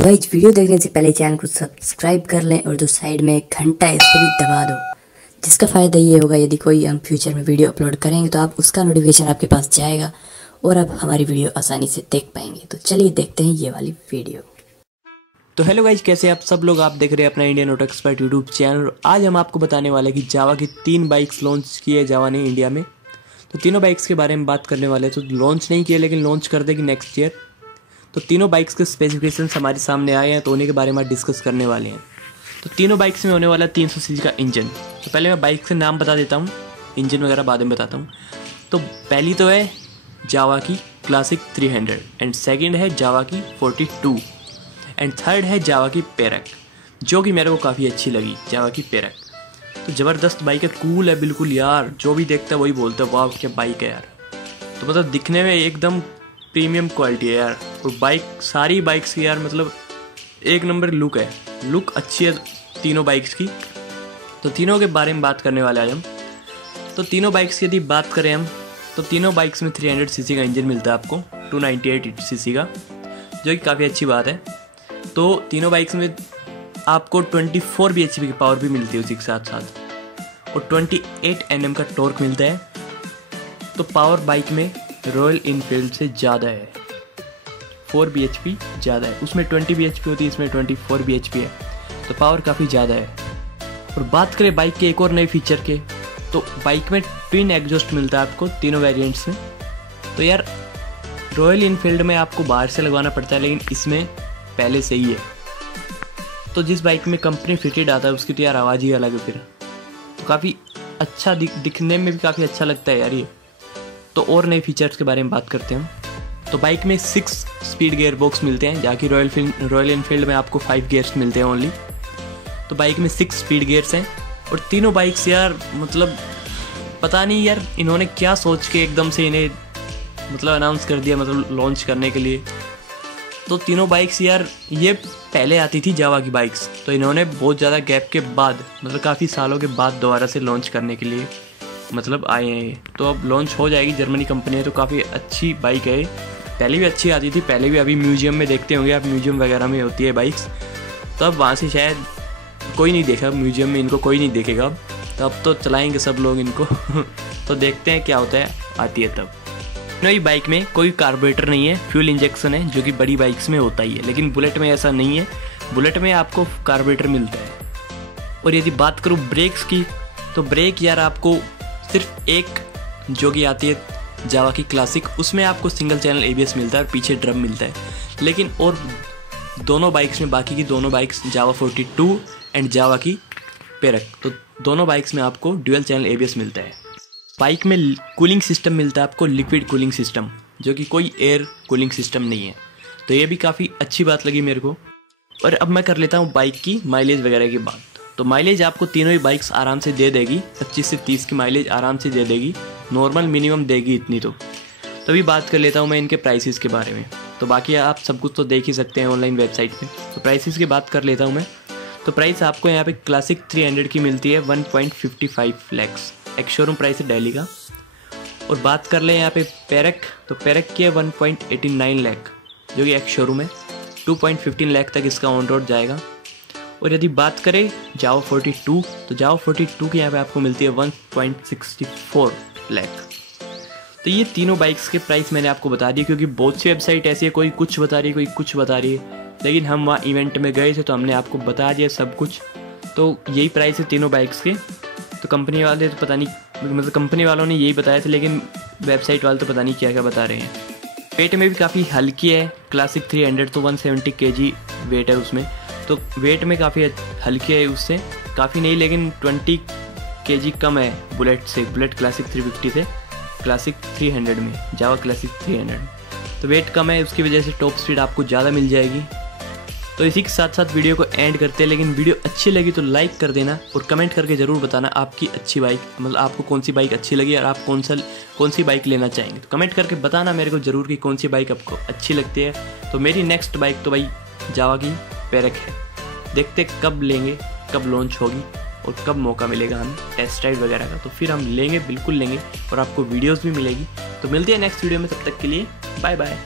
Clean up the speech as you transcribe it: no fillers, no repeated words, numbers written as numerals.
Guys video देखने से पहले चैनल को सब्सक्राइब कर लें और जो साइड में एक घंटा है इसको भी दबा दो, जिसका फ़ायदा ये होगा यदि कोई हम फ्यूचर में वीडियो अपलोड करेंगे तो आप उसका नोटिफिकेशन आपके पास जाएगा और आप हमारी वीडियो आसानी से देख पाएंगे। तो चलिए देखते हैं ये वाली वीडियो। तो हेलो गाइज, कैसे आप सब लोग। आप देख रहे हैं अपना Indian auto expert YouTube channel. आज हम आपको बताने वाले हैं कि जावा की 3 बाइक्स लॉन्च की है जावा ने इंडिया में। तो तीनों बाइक्स के बारे में बात करने वाले हैं। तो लॉन्च नहीं किए लेकिन लॉन्च कर देगी नेक्स्ट ईयर। तो तीनों बाइक्स के स्पेसिफिकेशंस हमारे सामने आए हैं, तो उन्हीं के बारे में डिस्कस करने वाले हैं। तो तीनों बाइक्स में होने वाला 300 सीसी का इंजन। तो पहले मैं बाइक के नाम बता देता हूँ, इंजन वगैरह बाद में बताता हूँ। तो पहली तो है जावा की क्लासिक 300 एंड सेकेंड है जावा की 42 एंड थर्ड है जावा की पेरक, जो कि मेरे को काफ़ी अच्छी लगी जावा की पेरक। तो ज़बरदस्त बाइक है, कूल है बिल्कुल यार। जो भी देखता है वही बोलता है वाह क्या बाइक है यार। तो मतलब दिखने में एकदम प्रीमियम क्वालिटी है यार। और बाइक सारी बाइक्स की यार मतलब एक नंबर लुक है, लुक अच्छी है तीनों बाइक्स की। तो तीनों के बारे में बात करने वाले आज हम। तो तीनों बाइक्स की यदि बात करें हम, तो तीनों बाइक्स में 300 सीसी का इंजन मिलता है आपको, 298 सीसी का, जो कि काफ़ी अच्छी बात है। तो तीनों बाइक्स में आपको 24 bhp की पावर भी मिलती है उसी के साथ साथ, और 28 Nm का टॉर्क मिलता है। तो पावर बाइक में रॉयल इनफील्ड से ज़्यादा है, 4 bhp ज़्यादा है। उसमें 20 bhp होती है, इसमें 24 bhp है। तो पावर काफ़ी ज़्यादा है। और बात करें बाइक के एक और नए फीचर के, तो बाइक में ट्विन एग्जॉस्ट मिलता है आपको तीनों वेरिएंट्स में। तो यार रॉयल इनफील्ड में आपको बाहर से लगवाना पड़ता है, लेकिन इसमें पहले से ही है। तो जिस बाइक में कंपनी फिटेड आता है उसकी तो यार आवाज़ ही अलग है फिर। तो काफ़ी अच्छा दिखने में भी काफ़ी अच्छा लगता है यार ये। तो और नए फीचर्स के बारे में बात करते हैं हम। तो बाइक में 6 स्पीड गियर बॉक्स मिलते हैं, जहाँ की रॉयल इनफील्ड में आपको 5 गियर्स मिलते हैं ओनली। तो बाइक में 6 स्पीड गियर्स हैं। और तीनों बाइक्स यार मतलब पता नहीं यार इन्होंने क्या सोच के एकदम से इन्हें मतलब अनाउंस कर दिया, मतलब लॉन्च करने के लिए। तो तीनों बाइक्स यार ये पहले आती थी जावा की बाइक्स, तो इन्होंने बहुत ज़्यादा गैप के बाद मतलब काफ़ी सालों के बाद दोबारा से लॉन्च करने के लिए मतलब आए हैं। तो अब लॉन्च हो जाएगी, जर्मनी कंपनी है, तो काफ़ी अच्छी बाइक है। पहले भी अच्छी आती थी, पहले भी अभी म्यूजियम में देखते होंगे आप, म्यूजियम वगैरह में होती है बाइक्स। तो अब वहाँ से शायद कोई नहीं देखा, म्यूजियम में इनको कोई नहीं देखेगा अब। तो अब तो चलाएँगे सब लोग इनको तो देखते हैं क्या होता है, आती है तब। नई बाइक में कोई कार्बोरेटर नहीं है, फ्यूल इंजेक्शन है, जो कि बड़ी बाइक्स में होता ही है, लेकिन बुलेट में ऐसा नहीं है। बुलेट में आपको कार्बोरेटर मिलता है। और यदि बात करूँ ब्रेक्स की, तो ब्रेक यार आपको सिर्फ एक जो कि आती है जावा की क्लासिक, उसमें आपको सिंगल चैनल ABS मिलता है और पीछे ड्रम मिलता है। लेकिन और दोनों बाइक्स में, बाकी की दोनों बाइक्स जावा 42 एंड जावा की पेरक, तो दोनों बाइक्स में आपको ड्यूअल चैनल ABS मिलता है। बाइक में कूलिंग सिस्टम मिलता है आपको, लिक्विड कूलिंग सिस्टम, जो कि कोई एयर कूलिंग सिस्टम नहीं है। तो ये भी काफ़ी अच्छी बात लगी मेरे को। और अब मैं कर लेता हूँ बाइक की माइलेज वगैरह की बात। तो माइलेज आपको तीनों ही बाइक्स आराम से दे देगी, 25 से 30 की माइलेज आराम से दे देगी, नॉर्मल मिनिमम देगी इतनी। तो अभी बात कर लेता हूँ मैं इनके प्राइसेस के बारे में। तो बाकी आप सब कुछ तो देख ही सकते हैं ऑनलाइन वेबसाइट पे। तो प्राइसेस की बात कर लेता हूँ मैं। तो प्राइस आपको यहाँ पे क्लासिक 300 की मिलती है 1.55 lakhs, एक शोरूम प्राइस है दिल्ली का। और बात कर ले यहाँ पे पेरक, तो पेरक की है 1.89 लाख, जो कि एक शोरूम है। 2.15 लाख तक इसका ऑन रोड जाएगा। और यदि बात करें जावा 42, तो जावा 42 की यहाँ पे आपको मिलती है 1.64 लाख। तो ये तीनों बाइक्स के प्राइस मैंने आपको बता दिए, क्योंकि बहुत सी वेबसाइट ऐसी है, कोई कुछ बता रही है, कोई कुछ बता रही है, लेकिन हम वहाँ इवेंट में गए थे तो हमने आपको बता दिया सब कुछ। तो यही प्राइस है तीनों बाइक्स के। तो कंपनी वाले तो पता नहीं, मतलब कंपनी वालों ने यही बताया था, लेकिन वेबसाइट वाले तो पता नहीं क्या क्या बता रहे हैं। वेट में भी काफ़ी हल्की है क्लासिक 300, तो 170 kg वेट है उसमें। तो वेट में काफ़ी हल्की है, उससे काफ़ी नहीं लेकिन 20 kg कम है बुलेट से, बुलेट क्लासिक 350 से क्लासिक 300 में, जावा क्लासिक 300। तो वेट कम है, उसकी वजह से टॉप स्पीड आपको ज़्यादा मिल जाएगी। तो इसी के साथ साथ वीडियो को एंड करते हैं। लेकिन वीडियो अच्छी लगी तो लाइक कर देना और कमेंट करके ज़रूर बताना आपकी अच्छी बाइक, मतलब आपको कौन सी बाइक अच्छी लगी और आप कौन सी बाइक लेना चाहेंगे। तो कमेंट करके बताना मेरे को ज़रूर कि कौन सी बाइक आपको अच्छी लगती है। तो मेरी नेक्स्ट बाइक तो भाई जावा की पेरक है। देखते कब लेंगे, कब लॉन्च होगी और कब मौका मिलेगा हमें टेस्ट राइड वगैरह का, तो फिर हम लेंगे, बिल्कुल लेंगे और आपको वीडियोज़ भी मिलेगी। तो मिलते हैं नेक्स्ट वीडियो में, तब तक के लिए बाय बाय।